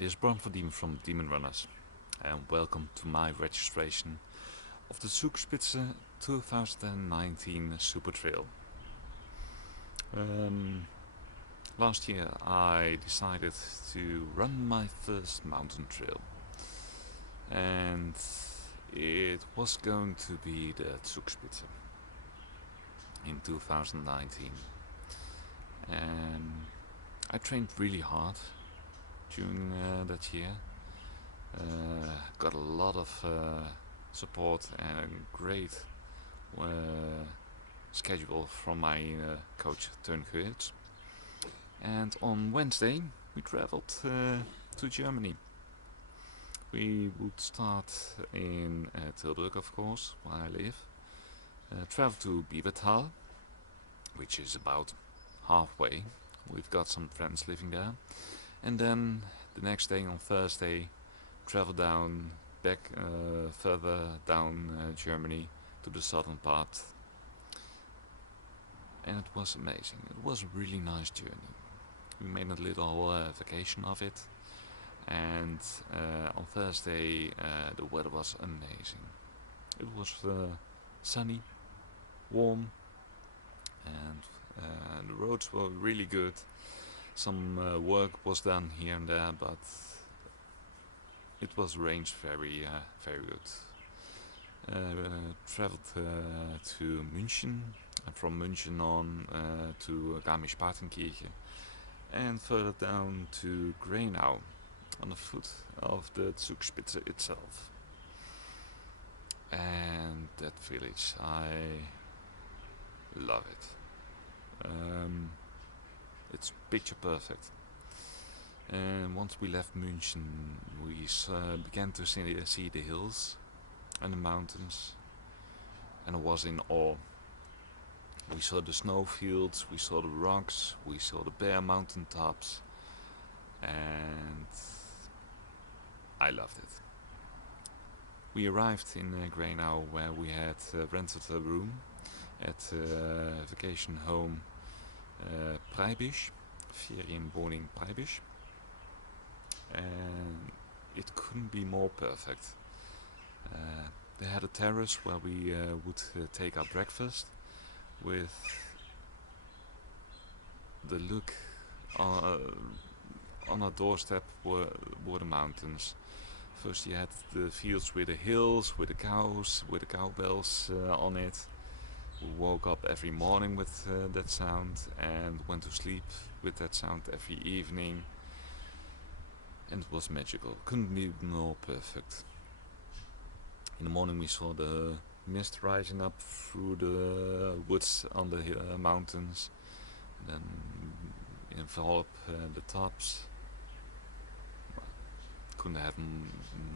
This is Bram van Diemen from Diemenrunners, and welcome to my registration of the Zugspitze 2019 Supertrail. Last year I decided to run my first mountain trail, and it was going to be the Zugspitze in 2019. And I trained really hard during that year. Got a lot of support and a great schedule from my coach Teun Geurts. And on Wednesday we traveled to Germany. We would start in Tilburg, of course, where I live. Travel to Bibertal, which is about halfway. We've got some friends living there. And then the next day, on Thursday, travel down back further down Germany to the southern part. And it was amazing. It was a really nice journey. We made a little vacation of it. And on Thursday the weather was amazing. It was sunny, warm, and the roads were really good. Some work was done here and there, but it was arranged very good. Traveled to München, and from München on to Garmisch-Partenkirchen, and further down to Grainau, on the foot of the Zugspitze itself. And that village, I love it. It's picture perfect. And once we left München, we began to see the hills and the mountains, and I was in awe. We saw the snowfields, we saw the rocks, we saw the bare mountain tops, and I loved it. We arrived in Grainau, where we had rented a room at vacation home Preibisch, Ferienwoning Preibisch, and it couldn't be more perfect. They had a terrace where we would take our breakfast, with the look on our doorstep were the mountains. First you had the fields with the hills, with the cows, with the cowbells on it. We woke up every morning with that sound and went to sleep with that sound every evening. And it was magical. Couldn't be more perfect. In the morning we saw the mist rising up through the woods on the mountains. Then envelop the tops. Couldn't have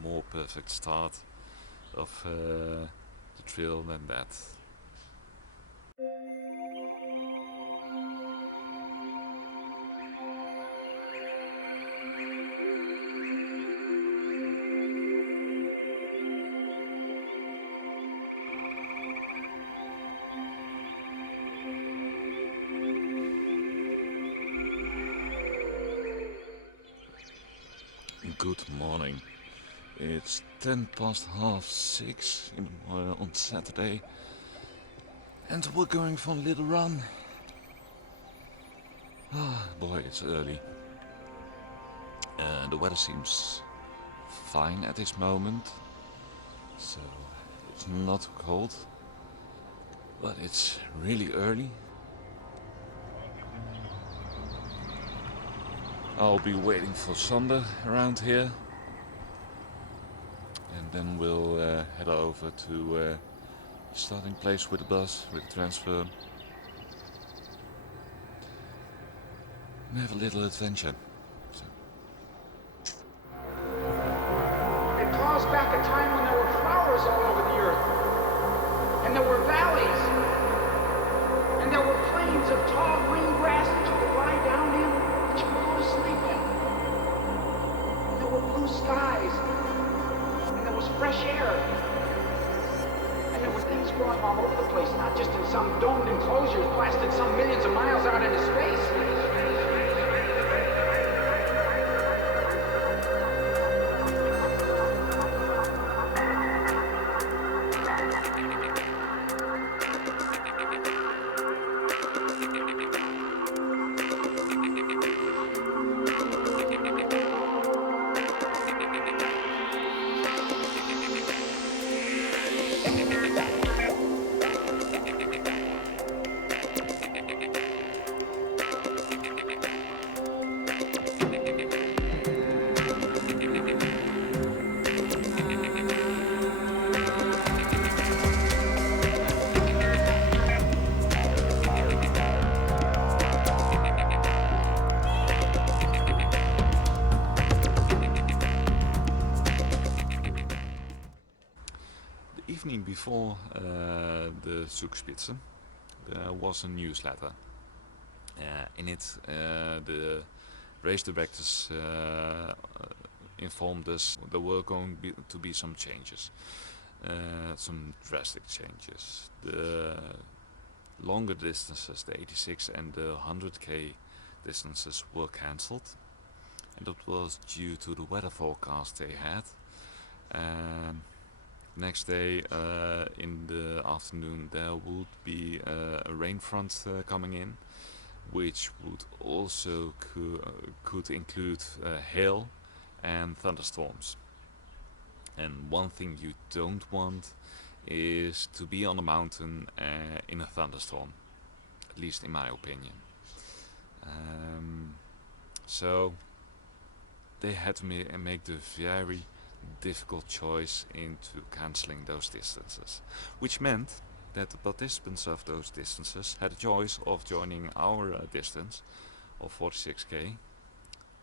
more perfect start of the trail than that. Good morning. It's 6:10 on Saturday, and we're going for a little run. Boy, it's early. The weather seems fine at this moment, so it's not too cold, but it's really early. I'll be waiting for Sander around here, and then we'll head over to the starting place with the bus, with the transfer, and have a little adventure. It calls back a time when there were flowers all over the earth, and there were valleys, and there were plains of tall green grass that you could lie down in, that you could go to sleep in. And there were blue skies, and there was fresh air, and there were things growing all over the place, not just in some domed enclosures blasted some millions of miles out into space. before the Zugspitze, there was a newsletter. In it, the race directors informed us there were going to be some changes, some drastic changes. The longer distances, the 86 and the 100k distances, were cancelled, and that was due to the weather forecast they had. Next day, in the afternoon, there would be a rain front coming in, which would also could include hail and thunderstorms. And one thing you don't want is to be on a mountain in a thunderstorm, at least in my opinion. So they had to make the very difficult choice into cancelling those distances, which meant that the participants of those distances had a choice of joining our distance of 46k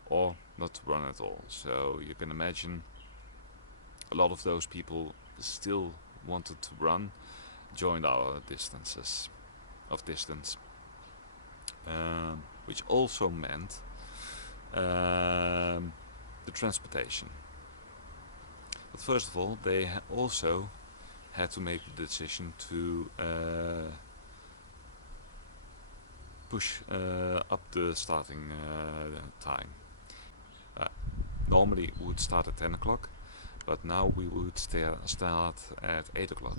or not to run at all. So you can imagine a lot of those people still wanted to run, joined our distances of distance, which also meant the transportation. But first of all, they also had to make the decision to push up the starting time. Normally it would start at 10 o'clock, but now we would start at 8 o'clock,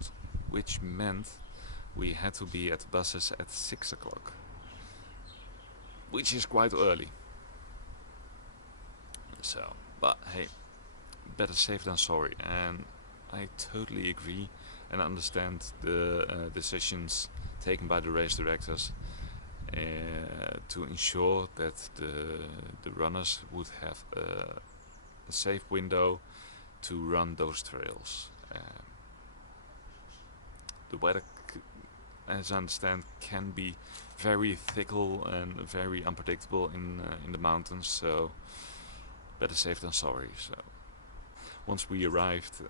which meant we had to be at the buses at 6 o'clock, which is quite early. So, but hey, better safe than sorry, and I totally agree and understand the decisions taken by the race directors to ensure that the runners would have a safe window to run those trails. The weather, as I understand, can be very fickle and very unpredictable in the mountains, so better safe than sorry. So once we arrived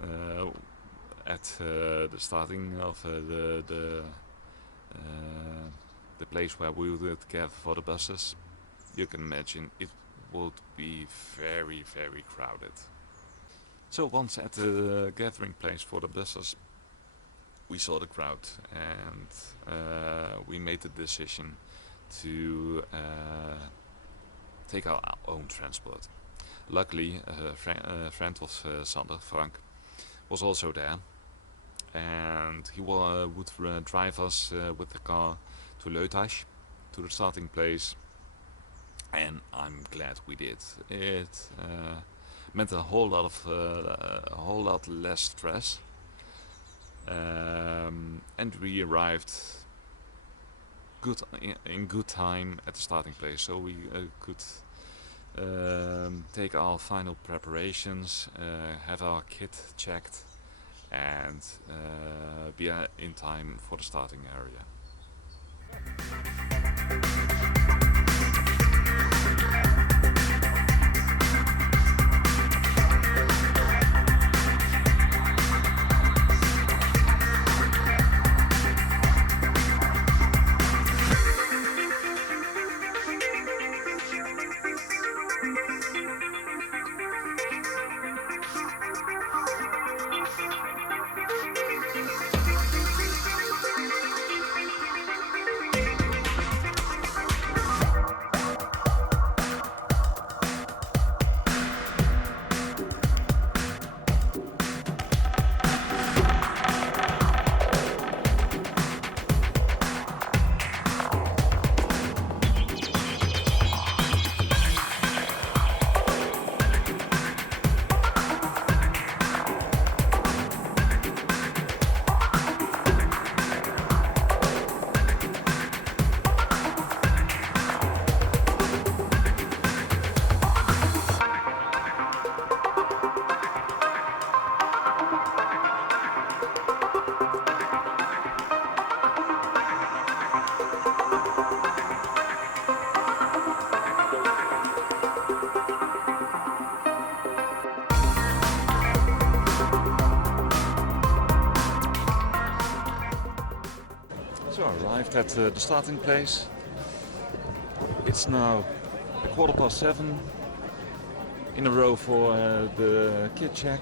at the starting of the place where we would gather for the buses, you can imagine it would be very, very crowded. So once at the gathering place for the buses, we saw the crowd, and we made the decision to take our own transport. Luckily, a friend of Sander, Frank, was also there, and he would drive us with the car to Leutasch, to the starting place, and I'm glad we did. It meant a whole lot less stress, and we arrived in good time at the starting place, so we could take our final preparations, have our kit checked, and be in time for the starting area. arrived at the starting place. It's now 7:15 in a row for the kid check.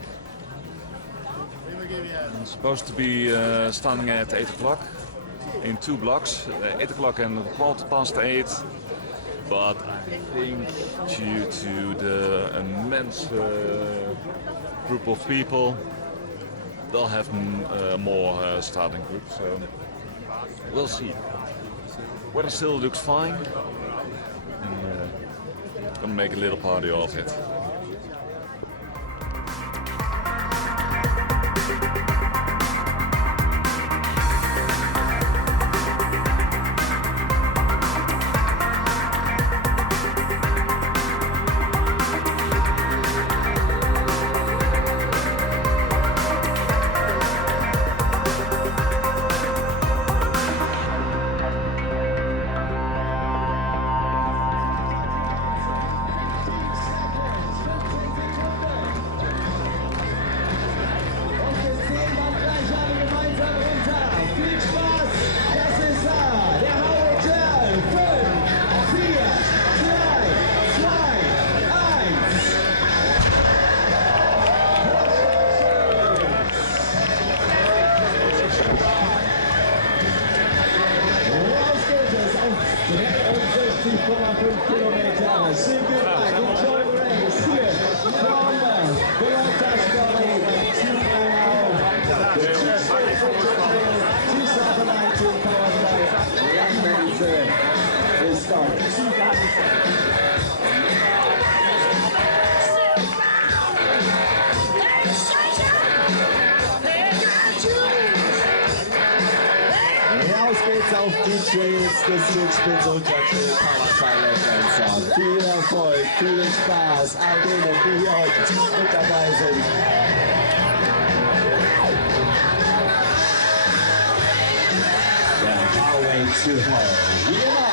I'm supposed to be starting at 8 o'clock in 2 blocks, 8 o'clock and 8:15. But I think due to the immense group of people, they'll have more starting groups. So we'll see. Weather still looks fine. And, gonna make a little party of it. Auf die Trails des Zugspitze Supertrail Festival. Viel Erfolg, viel Spaß all denen, die hier heute mit dabei sind. Der Highway to Hell. Yeah.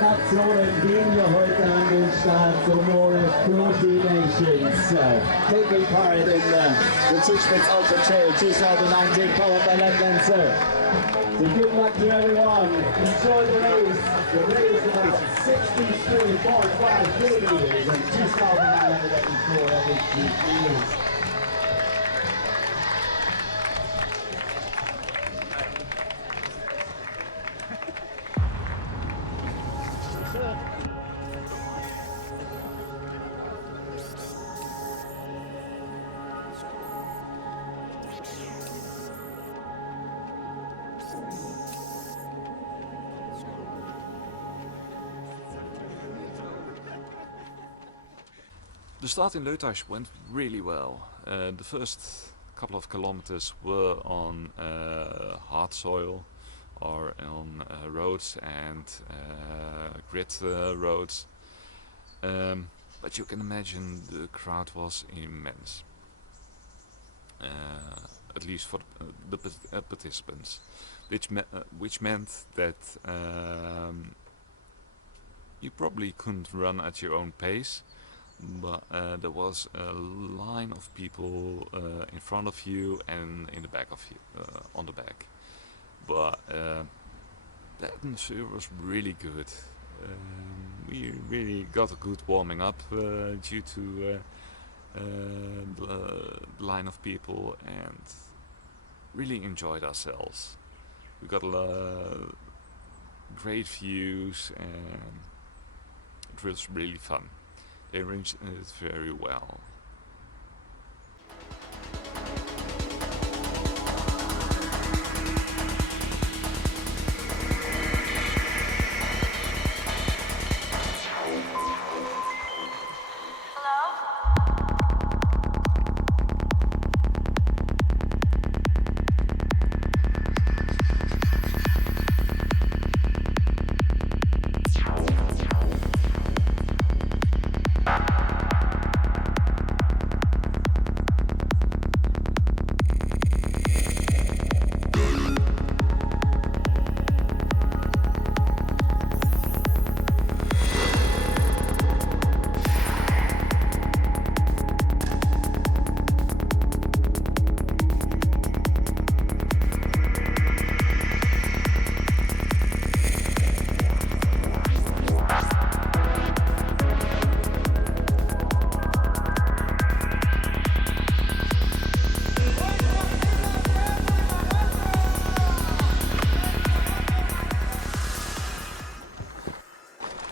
Nationen gehen wir heute an den Start zum Morris Profi Nations. Taking part in the Zugspitze Ultra Trail 2019 powered by Legends. So good luck to everyone. Enjoy the race. The race is about 63.5 kilometers and 2,984 meters. The start in Leutage went really well. The first couple of kilometers were on hard soil or on roads and grid roads. But you can imagine the crowd was immense. At least for the participants, which meant that you probably couldn't run at your own pace. But there was a line of people in front of you and in the back of you, on the back. But the atmosphere was really good. We really got a good warming up due to the line of people and really enjoyed ourselves. We got great views and it was really fun. They arranged it very well.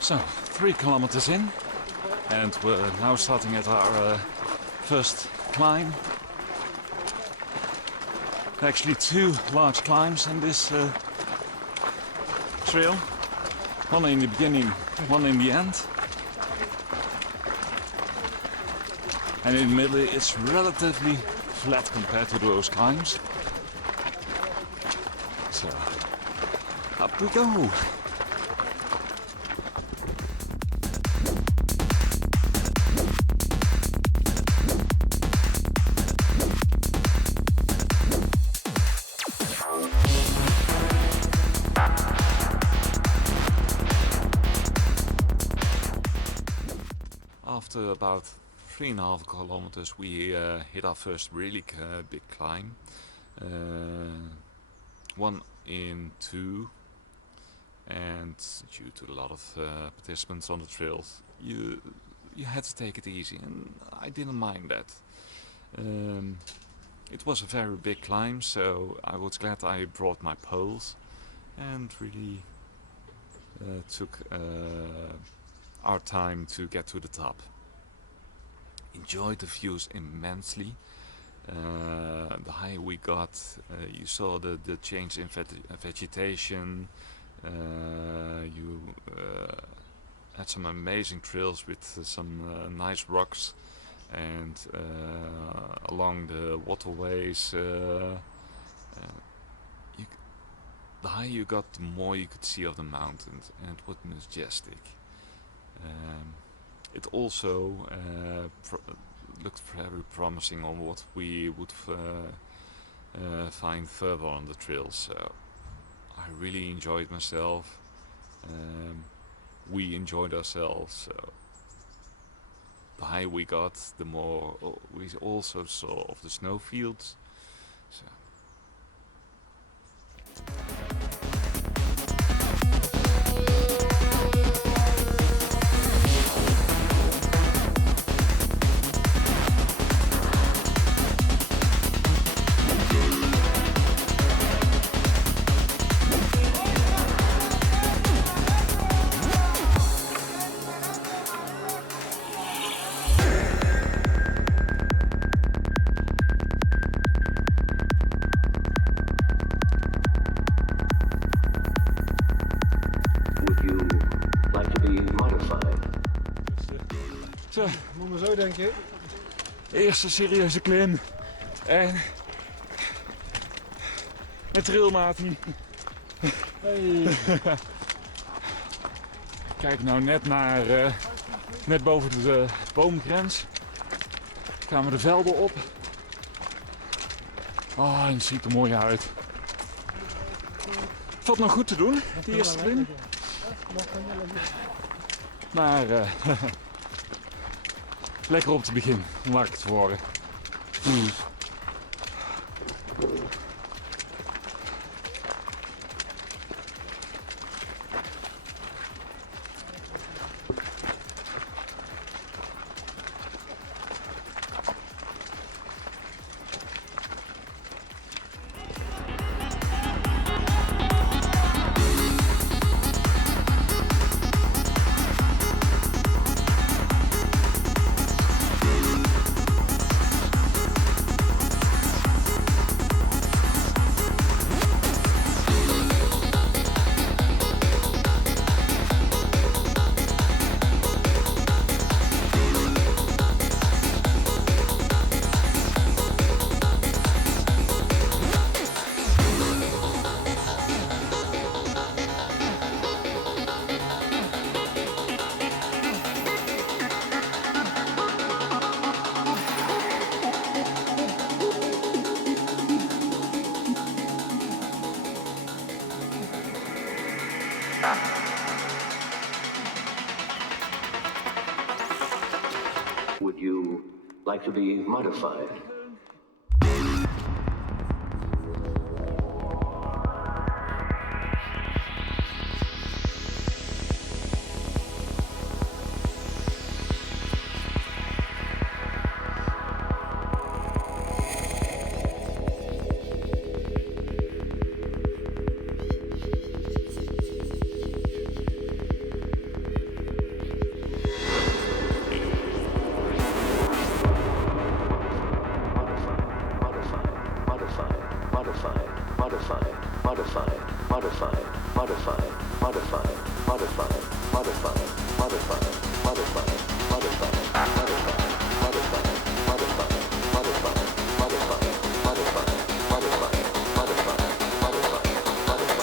So, 3 kilometers in, and we're now starting at our first climb. Actually 2 large climbs in this trail. One in the beginning, one in the end. And in the middle it's relatively flat compared to those climbs. So, up we go! After about 3.5 kilometers we hit our first really big climb. 1 in 2, and due to a lot of participants on the trails you had to take it easy, and I didn't mind that. It was a very big climb, so I was glad I brought my poles and really took our time to get to the top. Enjoyed the views immensely. The higher we got, you saw the change in vegetation. You had some amazing trails with some nice rocks, and along the waterways. The higher you got, the more you could see of the mountains, and it was majestic. It also looked very promising on what we would find further on the trail. So I really enjoyed myself. We enjoyed ourselves. So the higher we got, the more we also saw of the snowfields. So. Zo, Moet maar zo denken. eerste serieuze klim en met trailmaten. Hey. Kijk nou net boven de boomgrens. Gaan we de velden op. Oh, en het ziet er mooi uit. Valt nog goed te doen, die eerste klim. Maar lekker op te beginnen, om wakker te worden. Would you like to be modified? modified, modified, modified, modified, modified, modified, modified, modified, modified, modified, modified, modified, modified, modified, modified, modified, modified, modified, modified,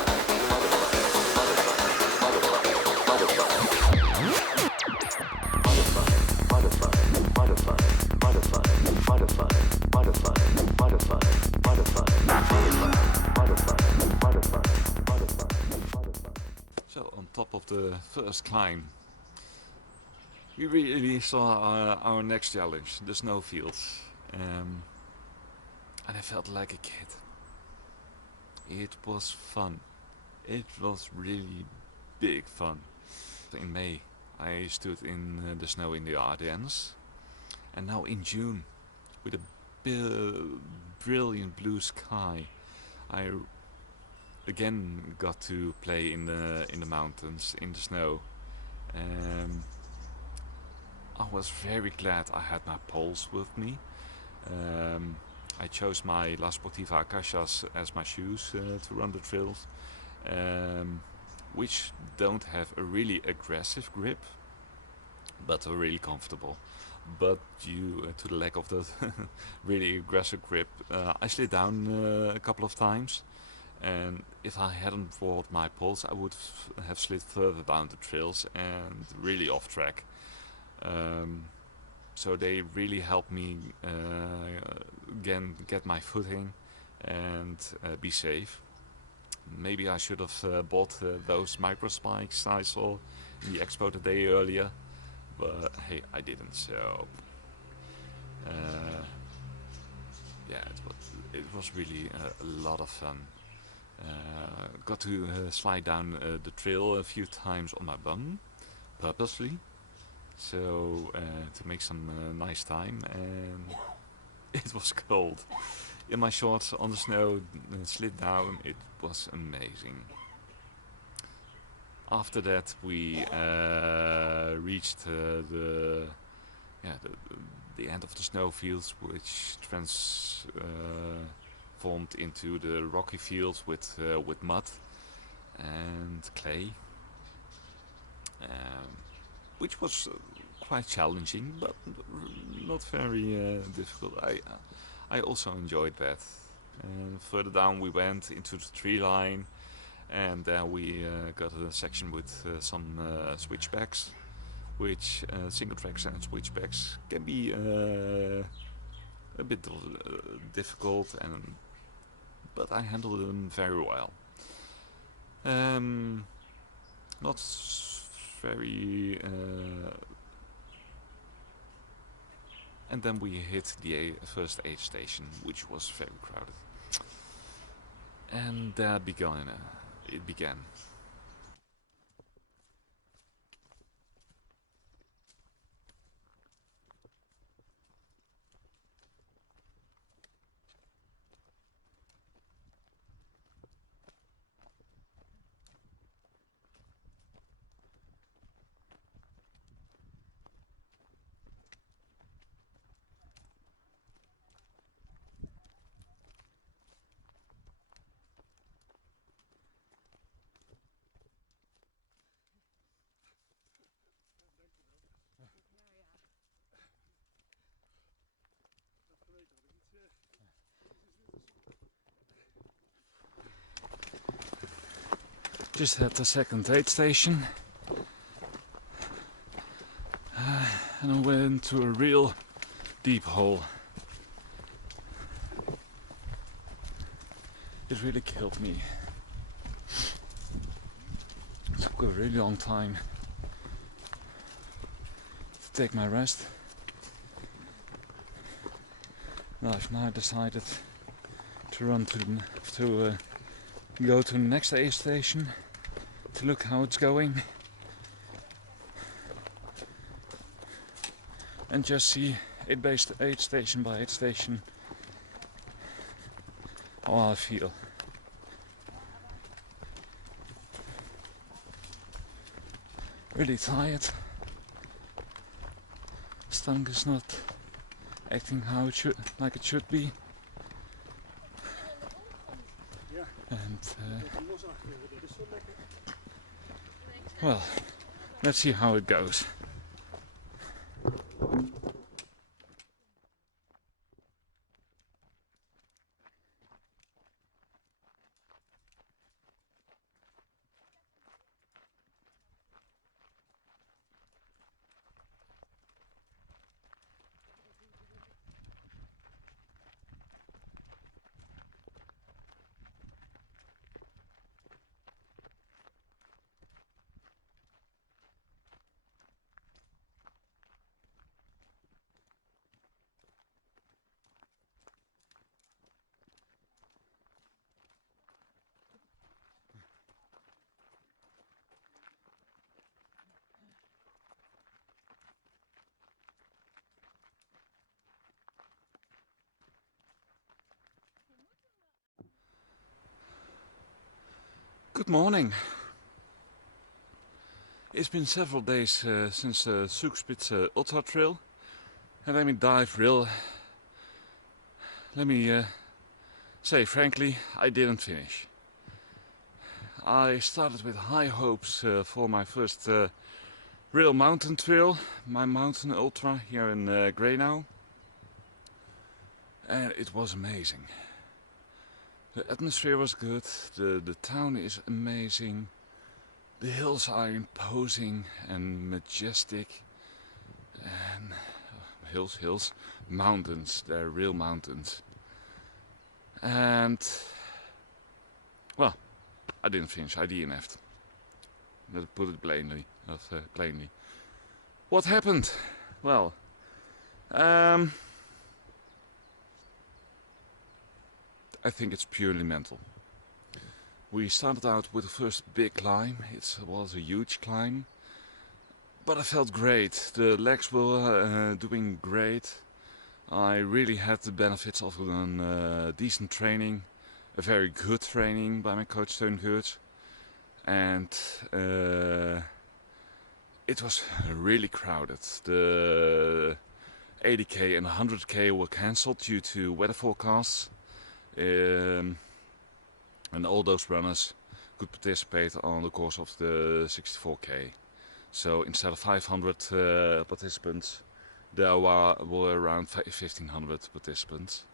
So on top of the first climb, we really saw our next challenge, the snowfields, and I felt like a kid. It was fun. It was really big fun. In May, I stood in the snow in the Ardennes, and now in June, with a brilliant blue sky, I again got to play in the mountains, in the snow. I was very glad I had my poles with me. I chose my La Sportiva Acacias as my shoes to run the trails, which don't have a really aggressive grip, but are really comfortable. But due to the lack of that really aggressive grip, I slid down a couple of times. And if I hadn't brought my poles, I would have slid further down the trails and really off track. So they really helped me again get my footing and be safe. Maybe I should have bought those micro spikes I saw in the expo the day earlier, but hey, I didn't. So yeah, it was really a lot of fun. Got to slide down the trail a few times on my bum, purposely, so to make some nice time, and it was cold. In my shorts on the snow, slid down, it was amazing. After that we reached the end of the snowfields, which formed into the rocky fields with mud and clay, which was quite challenging, but not very difficult. I also enjoyed that. And further down we went into the tree line, and then we got a section with some switchbacks, which single tracks and switchbacks can be a bit difficult, but I handled them very well. Not very. And then we hit the first aid station, which was very crowded. And it began. Just at the second aid station, and I went into a real deep hole. It really killed me. It took a really long time to take my rest. Now I've now decided to run to go to the next aid station to look how it's going, and just see aid station by aid station how I feel. Really tired. Stomach is not acting how it should be. And well, let's see how it goes. Good morning. It's been several days since the Zugspitze Supertrail, and let me dive real. Let me say frankly, I didn't finish. I started with high hopes for my first real mountain trail, my mountain ultra here in Grainau, and it was amazing. The atmosphere was good, the town is amazing, the hills are imposing and majestic, and mountains, they're real mountains. And well, I didn't finish, I DNF'd. Let's put it plainly. What happened? Well, I think it's purely mental. We started out with the first big climb. It was a huge climb, but I felt great. The legs were doing great. I really had the benefits of a decent training, a very good training by my coach Teun Geurts, and it was really crowded. The 80k and 100k were cancelled due to weather forecasts. And all those runners could participate on the course of the 64k. So instead of 500 participants, there were around 1500 participants.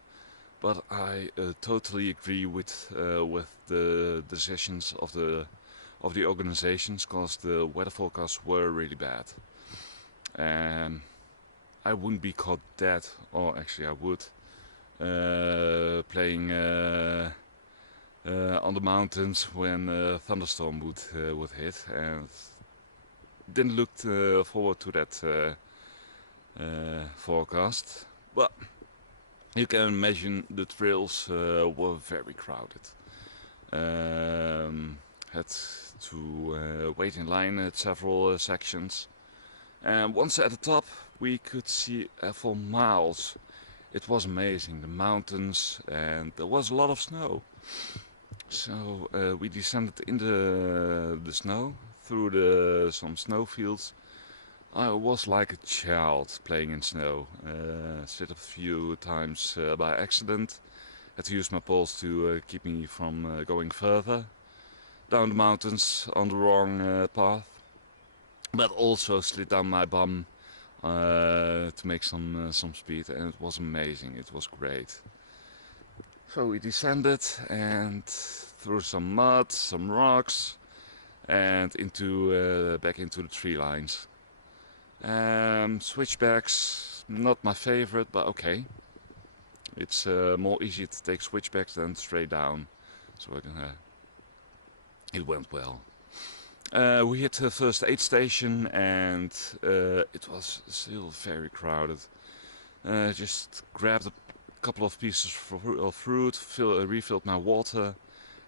But I totally agree with the decisions of the organizations, because the weather forecasts were really bad. And I wouldn't be caught dead, or actually I would, playing on the mountains when a thunderstorm would hit, and didn't look forward to that forecast. But you can imagine the trails were very crowded. Had to wait in line at several sections, and once at the top we could see for miles. It was amazing, the mountains, and there was a lot of snow. So we descended in the snow through some snow fields. I was like a child playing in snow. Slipped a few times by accident. Had to use my poles to keep me from going further down the mountains on the wrong path. But also slid down my bum to make some speed, and it was amazing. It was great. So we descended and through some mud, some rocks, and back into the tree lines. Switchbacks, not my favorite, but okay. It's more easy to take switchbacks than straight down, so it went well. We hit the first aid station, and it was still very crowded. Just grabbed a couple of pieces of fruit, refilled my water,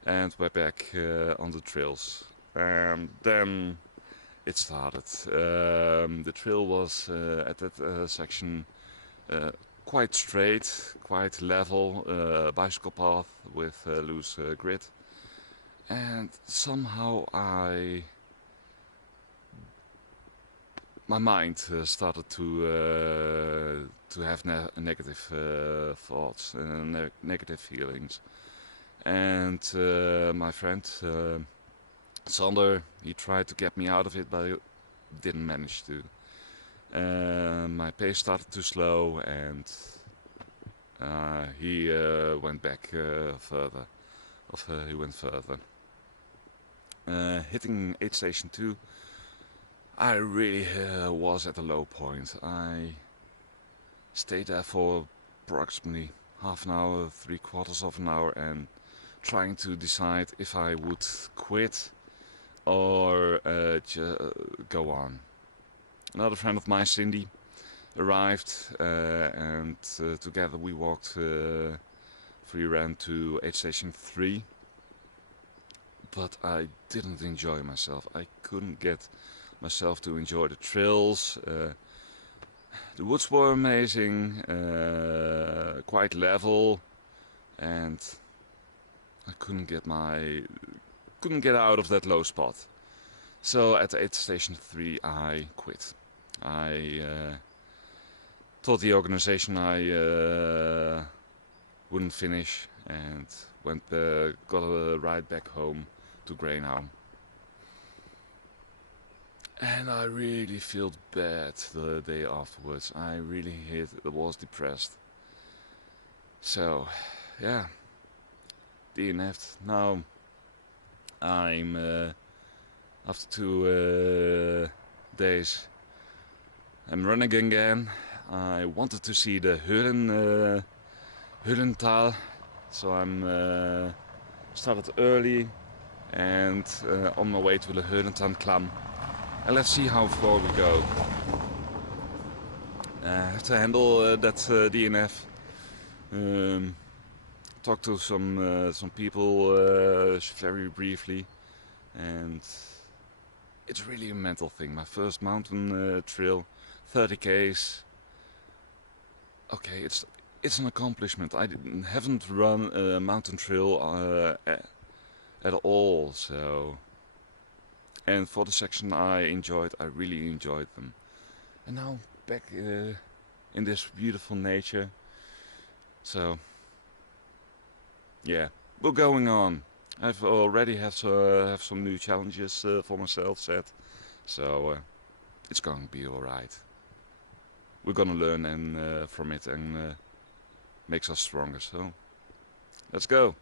and we're back on the trails. And then it started. The trail was at that section quite straight, quite level, bicycle path with loose grid. And somehow my mind started to have negative thoughts and negative feelings. And my friend Sander, he tried to get me out of it, but didn't manage to. My pace started too slow, and he went back further. He went further. Hitting aid station 2, I really was at a low point. I stayed there for approximately half an hour, 3/4 of an hour, and trying to decide if I would quit or go on. Another friend of mine, Cindy, arrived, and together we walked free ran to aid station 3. But I didn't enjoy myself. I couldn't get myself to enjoy the trails. The woods were amazing, quite level, and I couldn't get out of that low spot. So at aid station 3 I quit. I told the organization I wouldn't finish, and got a ride back home to Grainau. And I really felt bad the day afterwards. I really was depressed. So, yeah, DNF'd. Now I'm after 2 days I'm running again. I wanted to see the Höllental, so I'm started early and on my way to the Höllental. And let's see how far we go. I have to handle that DNF. Talk to some people very briefly, and it's really a mental thing. My first mountain trail, 30 k's. Okay, it's an accomplishment. I haven't run a mountain trail at all, so. And for the section I really enjoyed them. And now back in this beautiful nature. So, yeah, we're going on. I've already have some new challenges for myself set. So, it's going to be alright. We're gonna learn from it and makes us stronger. So, let's go.